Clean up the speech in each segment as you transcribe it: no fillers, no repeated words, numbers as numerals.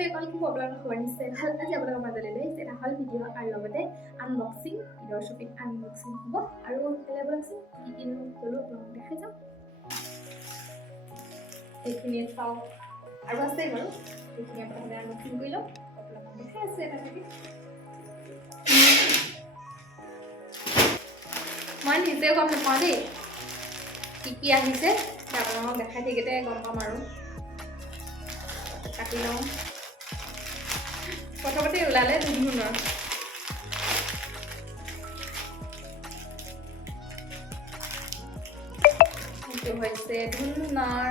আপোনালোকে কি প্ৰব্লেম খবৰ নিশ্চয় ভাল আজি আপোনালোকৰ মাজলৈ লৈ আহিছে এটা হল ভিডিঅ' আৰু লগতে আনবক্সিং ঈদৰ শ্বপিং আনবক্সিং হ'ব আৰু তেলে বলকচোন কি কি ল'লো আপোনালোকক দেখাই যাম এইখিনি চাওঁ আৰু আছে বাৰু এইখিনি আপোনালোকে আনবক্সিং কৰি লওক আপোনালোকক দেখাই আছে এটা থাকি মই নিজেও গম নাপাওঁ দেই কি আহিছে আপোনালোকক দেখাই থাকোঁতে গম পাম আৰু কাটি লওঁ প্ৰথমতে ওলালে ধুনুনৰ এইটো হৈছে ধুনুনৰ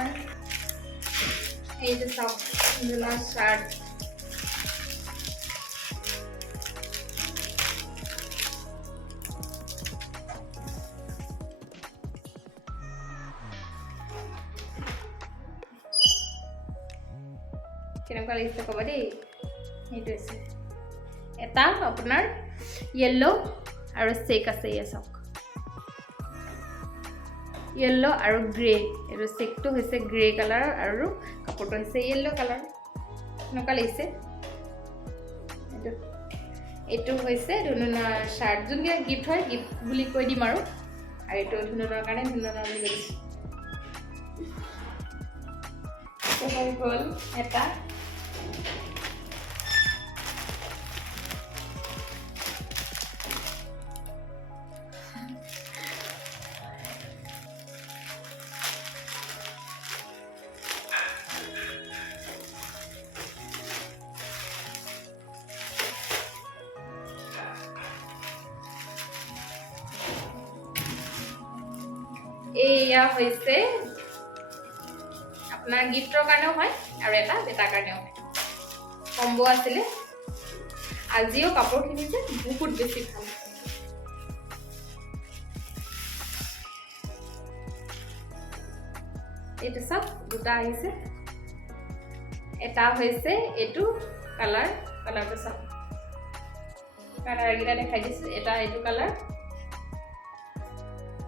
এইটো চাওক ধুনুনৰ চাৰ্ট কেনেকুৱা লাগিছে ক'ব দেই এইটো আছে এটা আপোনাৰ য়েল্লো আৰু চেক আছে ইয়ে চাওক য়েল্লো আৰু গ্ৰে এইটো চেকটো হৈছে গ্ৰে কালাৰ আৰু কাপোৰটো হৈছে য়েল্লো কালাৰ কেনেকুৱা লাগিছে এইটো হৈছে ধুনুনৰ চাৰ্ট যোনবিলাক গিফ্ট হয় গিফ্ট বুলি কৈ দিম আৰু এইটো ধুনুনৰ কাৰণে ধুনুনৰ বুলি কৈছোঁ হৈ গ'ল এটা এয়া হৈছে আপোনাৰ গিফ্টৰ কাৰণেও হয় আৰু এটা বেটাৰ কাৰণেও হয় কম্বো আছিলে আজিও কাপোৰখিনি যে বহুত বেছি ভাল এইটো চাওক দুটা আহিছে এটা হৈছে এইটো কালাৰটো চাওক কালাৰকেইটা দেখাই দিছোঁ এটা এইটো কালাৰ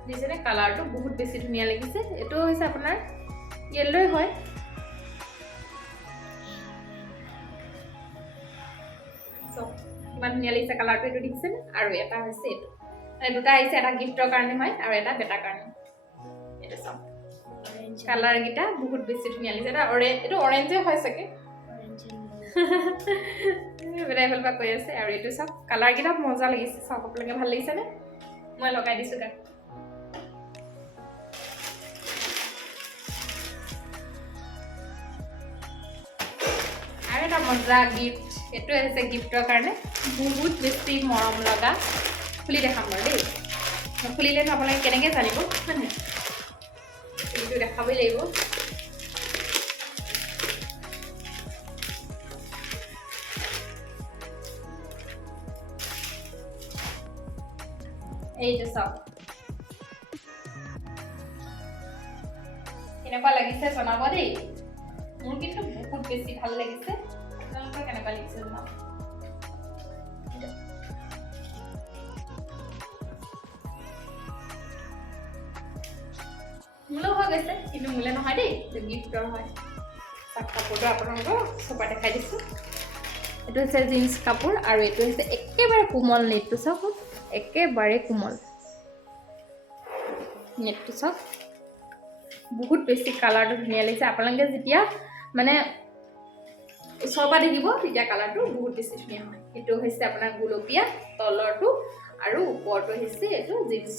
দিছেনে কালাৰটো বহুত বেছি ধুনীয়া লাগিছে এইটো হৈছে আপোনাৰ য়েল্লোই হয় কিমান ধুনীয়া লাগিছে কালাৰটো এইটো দেখিছেনে আৰু এটা হৈছে এইটো দুটা আহিছে এটা গিফ্টৰ কাৰণে হয় আৰু এটা বেটাৰ কাৰণে এইটো চাওক কালাৰকেইটা বহুত বেছি ধুনীয়া লাগিছে এইটো অৰেঞ্জে হয় চাগে বেটাইফালৰ পৰা কৈ আছে আৰু এইটো চাওক কালাৰকেইটা মজা লাগিছে চাওক আপোনালোকে ভাল লাগিছেনে মই লগাই দিছোঁ গাত আৰু এটা মজা গিফ্ট এইটো হৈছে গিফ্টৰ কাৰণে বহুত বেছি মৰম লগা খুলি দেখাম বাৰু দেই খুলিলেনো আপোনালোকে কেনেকৈ জানিব হয় এইটো দেখাবই লাগিব এইটো চাওক কেনেকুৱা লাগিছে জনাব দেই মোৰ কিন্তু বহুত বেছি ভাল লাগিছে আপোনালোকৰ কেনেকুৱা লাগিছে জনাব মোলৈ হৈ গৈছে কিন্তু মোলৈ নহয় দেই গিফ্টৰ হয় কাপোৰটো আপোনালোকক চপা দেখাই দিছোঁ এইটো হৈছে জিন্স কাপোৰ আৰু এইটো হৈছে একেবাৰে কোমল নেটটো চাওক একেবাৰে কোমল নেটটো চাওক বহুত বেছি কালাৰটো ধুনীয়া লাগিছে আপোনালোকে যেতিয়া মানে ওচৰৰ পৰা দেখিব তেতিয়া কালাৰটো বহুত বেছি ধুনীয়া হয় এইটো হৈছে আপোনাৰ গুলপীয়া তলৰটো আৰু ওপৰটো হৈছে এইটো জিন্স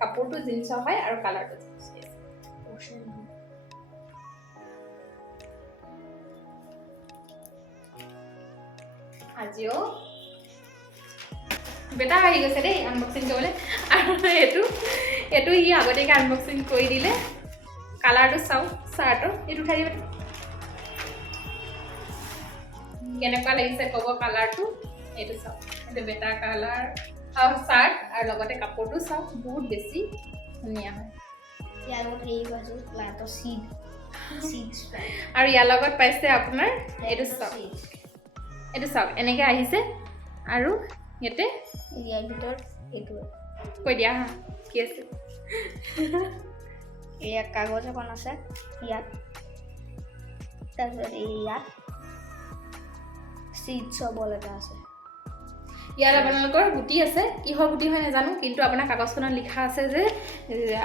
কাপোৰটো জিন্সৰ হয় আৰু কালাৰটো আজিও বেটা আহি গৈছে দেই আনবক্সিং কৰিবলৈ আৰু এইটো ই আগতীয়াকৈ আনবক্সিং কৰি দিলে কালাৰটো চাওক চাৰ্টৰ এইটো খাই দিব কেনেকুৱা লাগিছে ক'ব কালাৰটো এইটো চাওক এইটো বেটাৰ কালাৰ আৰু চাৰ্ট আৰু লগতে কাপোৰটো চাওক বহুত বেছি ধুনীয়া হয় ইয়াৰ লগত হেৰি পাইছোঁ লাইটৰ চিড আৰু ইয়াৰ লগত পাইছে আপোনাৰ এইটো চাওক এনেকৈ আহিছে আৰু ইয়াতে ইয়াৰ ভিতৰত এইটো কৈ দিয়া হা কি আছে ইয়াত কাগজ এখন আছে ইয়াত তাৰপিছত ইয়াত চিডছৰ বল এটা আছে ইয়াত আপোনালোকৰ গুটি আছে কিহৰ গুটি হয় নাজানো কিন্তু আপোনাৰ কাগজখনত লিখা আছে যে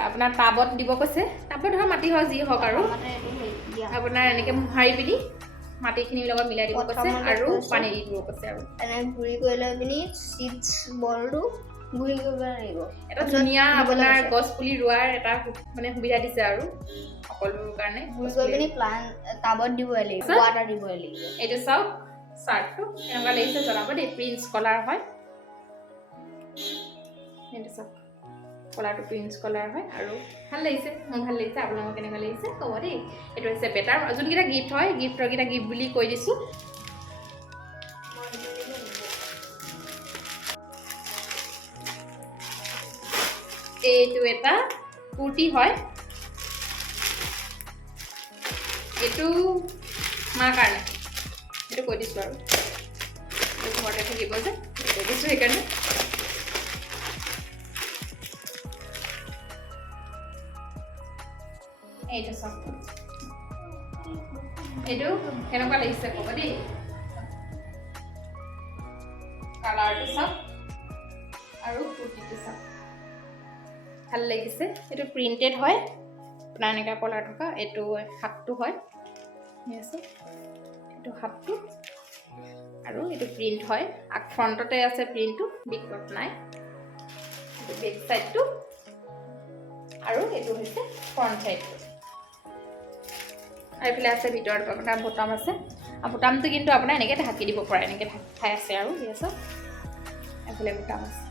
আপোনাৰ টাবত দিব কৈছে টাবত ধৰা মাটি হয় যি হওক আৰু মানে এইটো দিয়া আপোনাৰ এনেকৈ মোহাৰি পিনি মাটিখিনিৰ লগত মিলাই দিব কৈছে আৰু পানী দি দিব কৈছে আৰু এনে গুড়ি কৰি লৈ পিনি চিডছ বলটো গুড়ি কৰিব লাগিব এটা ধুনীয়া আপোনাৰ গছ পুলি ৰোৱাৰ এটা মানে সুবিধা দিছে আৰু সকলোৰ কাৰণে গুড়ি কৰি পিনি টাবত দিবই লাগিব ৱাটাৰ দিবই লাগিব এইটো চাওক চাৰ্টটো এনেকুৱা লাগিছে জনাব দেই প্ৰিন্স কলাৰ হয় এইটো চাওক কলাৰটো প্ৰিন্স কলাৰ হয় আৰু ভাল লাগিছে মোৰ ভাল লাগিছে আপোনালোকৰ কেনেকুৱা লাগিছে ক'ব দেই এইটো হৈছে বেটাৰ যোনকেইটা গিফ্ট হয় গিফ্টৰকেইটা গিফ্ট বুলি কৈ দিছোঁ এইটো এটা কুৰ্তি হয় এইটো মাৰ কাৰণে এইটো কৈ দিছোঁ আৰু এইটো ঘৰতে থাকিব যে কৈ দিছোঁ সেইকাৰণে এইটো চাওক এইটো কেনেকুৱা লাগিছে ক'ব দেই কালাৰটো চাওক আৰু কুৰ্তিটো চাওক ভাল লাগিছে এইটো প্ৰিণ্টেড হয় আপোনাৰ এনেকুৱা কলাৰ থকা এইটো হাতটো হয় ঠিক আছে এইটো হাতটো আৰু এইটো প্ৰিণ্ট হয় আগ ফ্ৰণ্টতে আছে প্ৰিণ্টটো ভিতৰত নাই এইটো বেক চাইডটো আৰু এইটো হৈছে ফ্ৰণ্ট চাইডটো আৰু এইফালে আছে ভিতৰত আপোনাৰ বুটাম আছে আৰু বুটামটো কিন্তু আপোনাৰ এনেকৈ ঢাকি দিব পাৰে এনেকৈ ঠাই আছে আৰু ঠিক আছে এইফালে বুটাম আছে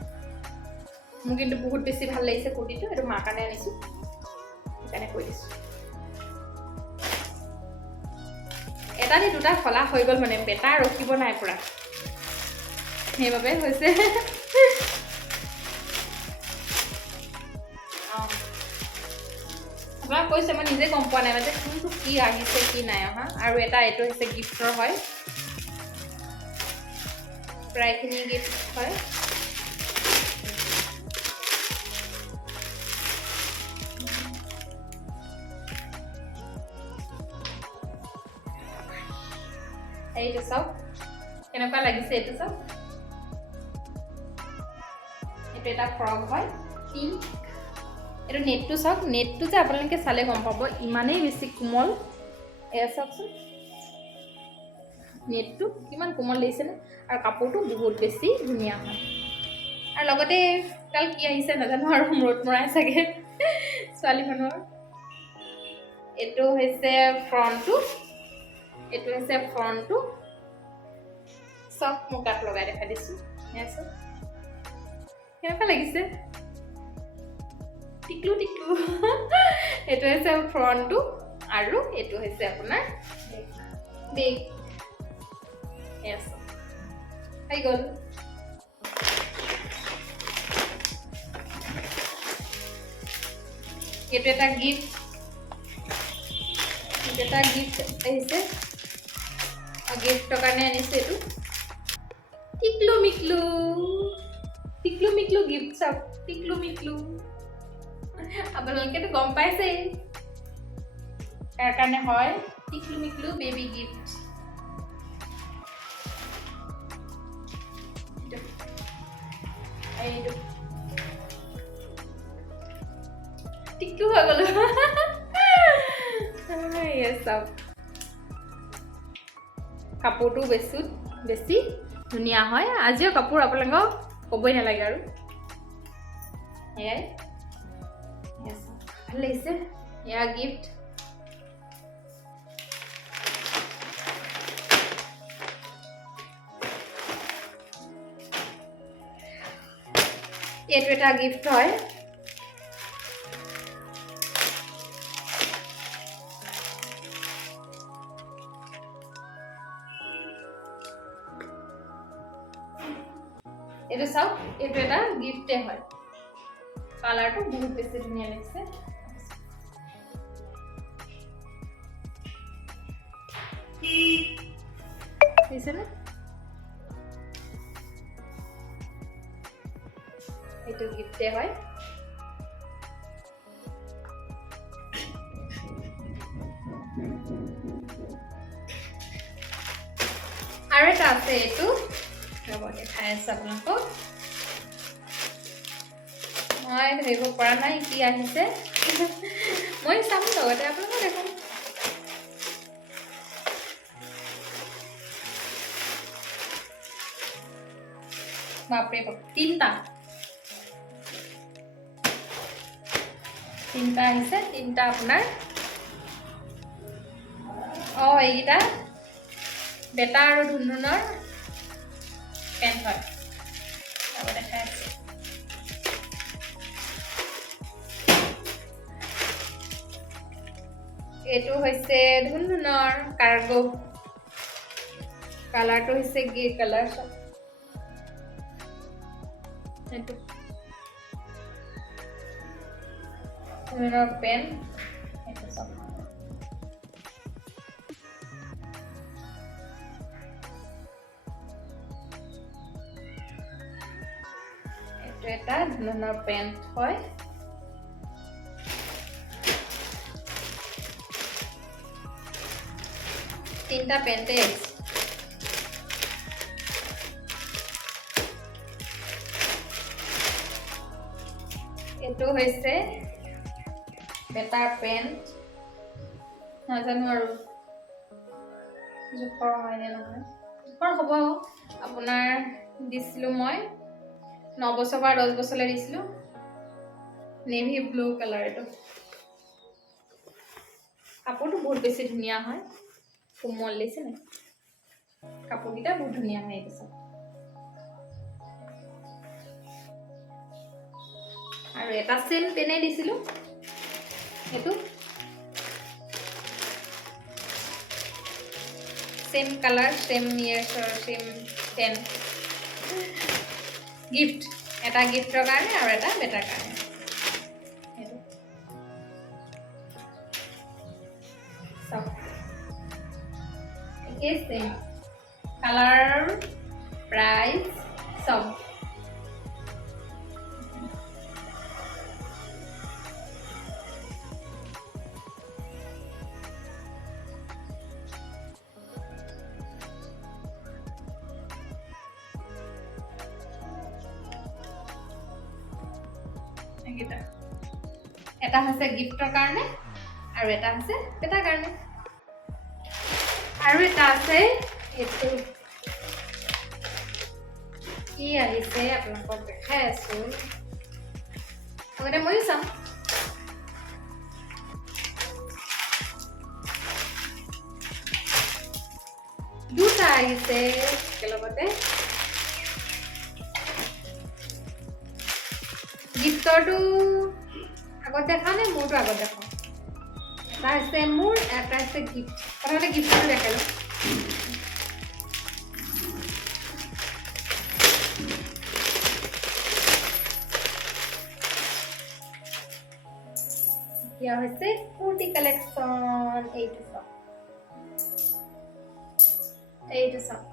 মোৰ কিন্তু বহুত বেছি ভাল লাগিছে কুৰ্তিটো এইটো মাৰ কাৰণে আনিছোঁ সেইকাৰণে কৈ দিছোঁ এটা দি দুটা ফলা হৈ গ'ল মানে বেটা ৰখিব নাই পৰা সেইবাবে হৈছে আপোনাক কৈছে মই নিজে গম পোৱা নাই মানে কোনটো কি আহিছে কি নাই অহা আৰু এটা এইটো হৈছে গিফ্টৰ হয় প্ৰায়খিনি গিফ্ট হয় এইটো চাওক কেনেকুৱা লাগিছে এইটো চাওক এইটো এটা ফ্ৰক হয় পিংক এইটো নেটটো চাওক নেটটো যে আপোনালোকে চালে গম পাব ইমানেই বেছি কোমল এয়া চাওকচোন নেটটো কিমান কোমল লাগিছেনে আৰু কাপোৰটো বহুত বেছি ধুনীয়া হয় আৰু লগতে কাল কি আহিছে নাজানো আৰু মূৰত মৰাই চাগে ছোৱালী মানুহৰ এইটো হৈছে ফ্ৰণ্টটো এইটো হৈছে ফ্ৰণ্টটো চব মোৰ গাত লগাই দেখা দিছোঁ কেনেকুৱা লাগিছে টিকলু টিকলু এইটো হৈছে ফ্ৰণ্টটো আৰু এইটো হৈছে আপোনাৰ বেগ হৈ গ'ল এইটো এটা গিফ্ট আহিছে গিফ্টৰ কাৰণে আনিছে এইটো টিকলু মিকলু গিফ্ট চাওক টিকলু মিকলু আপোনালোকেতো গম পাইছে তাৰ কাৰণে হয় টিকলু মিকলু বেবি গিফ্ট এইটো টিকলু হৈ গ'লো কাপোৰটো বেছি ধুনীয়া হয় আজিও কাপোৰ আপোনালোকক ক'বই নালাগে আৰু এয়াই ভাল লাগিছে এয়া গিফ্ট এইটো এটা গিফ্ট হয় এইটো চাওক এইটো এটা গিফ্টে হয় কালাৰটো বহুত বেছি ধুনীয়া লাগিছে দিছেনে এইটো গিফ্টে হয় আৰু আৰু এটা আছে এইটো ৰ'ব দেখাই আছোঁ আপোনালোকক মই ধৰিব পৰা নাই কি আহিছে মই চাম লগতে আপোনালোকক দেখোন বাপৰে বাপ তিনিটা আহিছে তিনিটা আপোনাৰ এইকেইটা বেটা আৰু ধুনুনৰ পেণ্ট হয় আৰু দেখাই আছে এইটো হৈছে ধুনুনৰ কাৰ্গো কালাৰটো হৈছে গ্ৰে কালাৰ এইটো ধুনুনৰ পেণ্ট এইটো চব এটা ধুনুনৰ পেণ্ট হয় তিনটা পেণ্টে এইটো হৈছে বেটাৰ পেণ্ট নাজানো আৰু জোখৰ হয়নে নহয় জোখৰ হ'ব আপোনাৰ দিছিলোঁ মই 9 বছৰ পৰা 10 বছৰলৈ দিছিলোঁ নেভি ব্লু কালাৰ এইটো কাপোৰটো বহুত বেছি ধুনীয়া হয় কোমল দিছে নে কাপোৰকেইটা বহুত ধুনীয়া হয় এইটো চব আৰু এটা সেম পেনে দিছিলোঁ এইটো সেম কালাৰ সেম ইয়াৰ্ছৰ সেম পেন গিফ্ট এটা গিফ্টৰ কাৰণে আৰু এটা বেটাৰ কাৰণে এইটো চব একেই সেম কালাৰ প্ৰাইচ চব এটা হৈছে গিফ্টৰ কাৰণে আৰু এটা হৈছে বেটাৰ কাৰণে আৰু এটা আছে এইটো কি আহিছে আপোনালোকক দেখাই আছো আগতে ময়ো চাম দুটা আহিছে একেলগতে গিফ্টৰটো আগত দেখা নে মোৰটো আগত দেখা এটা হৈছে মোৰ এটা হৈছে গিফ্ট প্ৰথমতে গিফ্টটো দেখাই লওঁ এতিয়া হৈছে কুৰ্তি কালেকশ্যন এইটো চাওক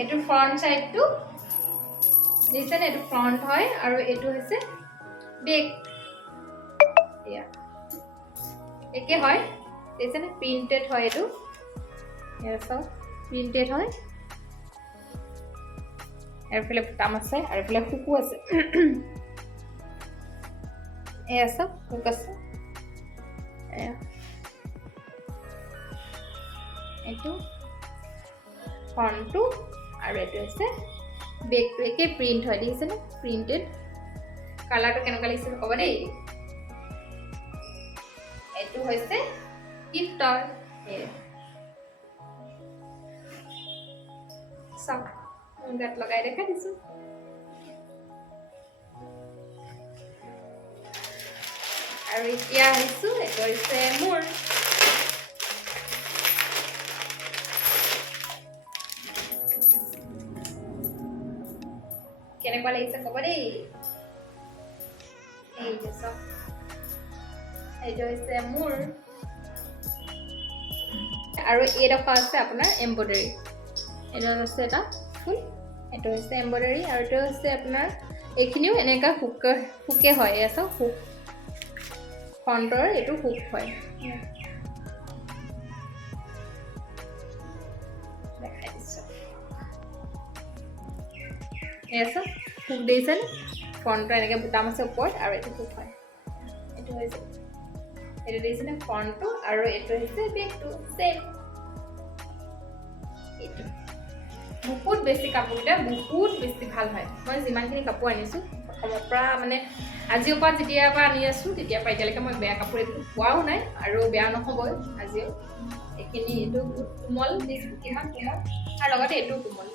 এইটো ফ্ৰণ্ট সাইডটো দিছেনে এইটো ফ্ৰণ্ট হয় আৰু এইটো হৈছে বেক এয়া একে হয় দিছেনে প্ৰিন্টেড হয় এইটো এয়া চাওক প্ৰিন্টেড হয় এফালে বুটাম আছে আৰু এফালে হুকো আছে এয়া চাওক হুক আছে এয়া এইটো ফ্ৰণ্টটো আৰু এইটো হৈছে বেকটো একে প্ৰিন্ট হয় দেখিছেনে প্ৰিন্টেড কালাৰটো কেনেকুৱা লাগিছে ক'ব দেই এইটো হৈছে গিফ্টৰ চাওক গাত লগাই দেখা দিছোঁ আৰু এতিয়া আহিছোঁ এইটো হৈছে মোৰ কেনেকুৱা লাগিছে ক'ব দেই এইটো চাওক এইটো হৈছে মোৰ আৰু এইডোখৰ আছে আপোনাৰ এম্ব্ৰইডাৰী এইটো হৈছে এটা ফুল এইটো হৈছে এম্ব্ৰইডাৰী আৰু এইটো হৈছে আপোনাৰ এইখিনিও এনেকুৱা হুকে হয় এয়া চাওক হুক ফ্ৰণ্টৰ এইটো হুক হয় এই আছে হুক দিছে ফ্ৰণ্টটো এনেকৈ বুটাম আছে ওপৰত আৰু এইটো হুক হয় এইটো হৈছে এইটো দিছে ফ্ৰণ্টটো আৰু এইটো হৈছে বেকটো ছেম এইটো বহুত বেছি কাপোৰকেইটা বহুত বেছি ভাল হয় মই যিমানখিনি কাপোৰ আনিছোঁ প্ৰথমৰ পৰা মানে আজিৰ পৰা যেতিয়াৰ পৰা আনি আছোঁ তেতিয়াৰ পৰা এতিয়ালৈকে মই বেয়া কাপোৰ একো পোৱাও নাই আৰু বেয়া নহ'বই আজিও এইখিনি এইটো কোমল কিমান কোমল আৰু লগতে এইটো কোমল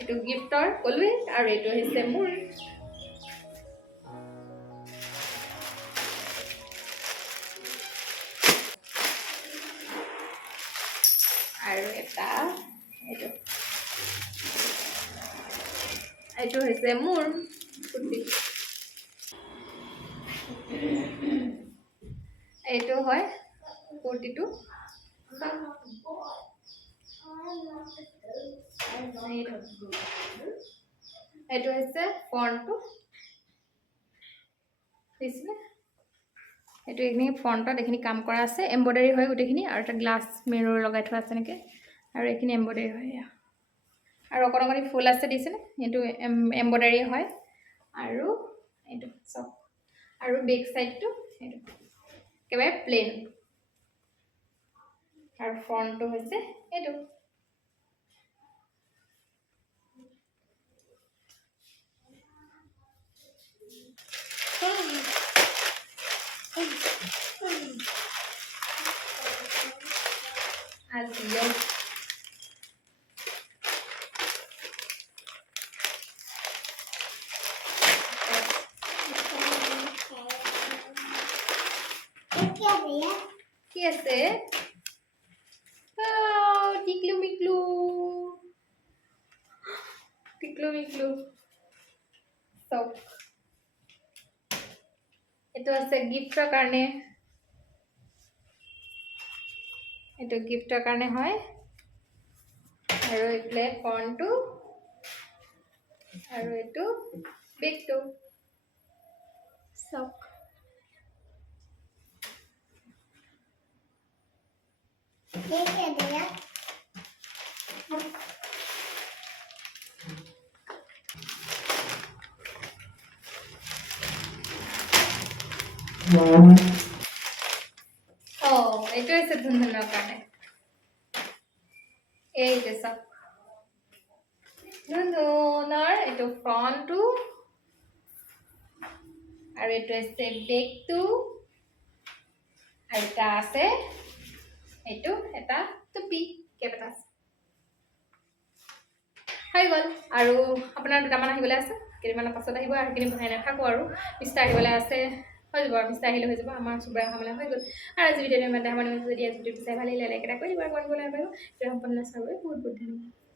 এইটো গিফ্টৰ ক'লোৱেই আৰু এইটো হৈছে মোৰ আৰু এটা এইটো এইটো হৈছে মোৰ কুৰ্তি এইটো হয় কুৰ্তিটো এইটো হৈছে ফ্ৰণ্টটো দিছিলে এইটো এইখিনি ফ্ৰণ্টত এইখিনি কাম কৰা আছে এম্ব্ৰইডাৰী হয় গোটেইখিনি আৰু এটা গ্লাছ মিৰৰ লগাই থোৱা আছে এনেকৈ আৰু এইখিনি এম্ব্ৰইডাৰী হয় আৰু অকণ অকণি ফুল আছে দিছেনে এইটো এম্ব্ৰইডাৰী হয় আৰু এইটো চব আৰু বেক চাইডটো এইটো একেবাৰে প্লেন আৰু ফ্ৰণ্টটো হৈছে এইটো Ajio কি আছে টিকলু মিকলু চব এইটো আছে গিফ্টৰ কাৰণে এইটো গিফ্টৰ কাৰণে হয় আৰু এইফালে ফ্ৰণ্টটো আৰু এইটো বেকটো চক এইটো হৈছে ধুনধুনৰ কাৰণে এইটো চক ধুনধুনৰ এইটো ফ্ৰণ্টটো আৰু এইটো হৈছে বেকটো আৰু এটা আছে এইটো এটা টুপি কেপ এটা আছে হৈ গ'ল আৰু আপোনাৰ দুটামান আহিবলৈ আছে কেইদিনমানৰ পাছত আহিব আৰু সেইখিনি বনাই নাথাকোঁ আৰু পিষ্টা আহিবলৈ আছে হৈ যাব আৰু পিষ্টা আহিলে হৈ যাব আমাৰ চুবুৰীয়া খাবলৈ হৈ গ'ল আৰু আজি ভিডিঅ'টো ইমান টাইম যদি আজি ভিডিঅ'টো চাই ভাল লাগিলে লাইক এটা কৰি দিব আৰু কমেণ্ট কৰিব পাৰিব সম্পূৰ্ণ চাবলৈ বহুত বহুত ধন্যবাদ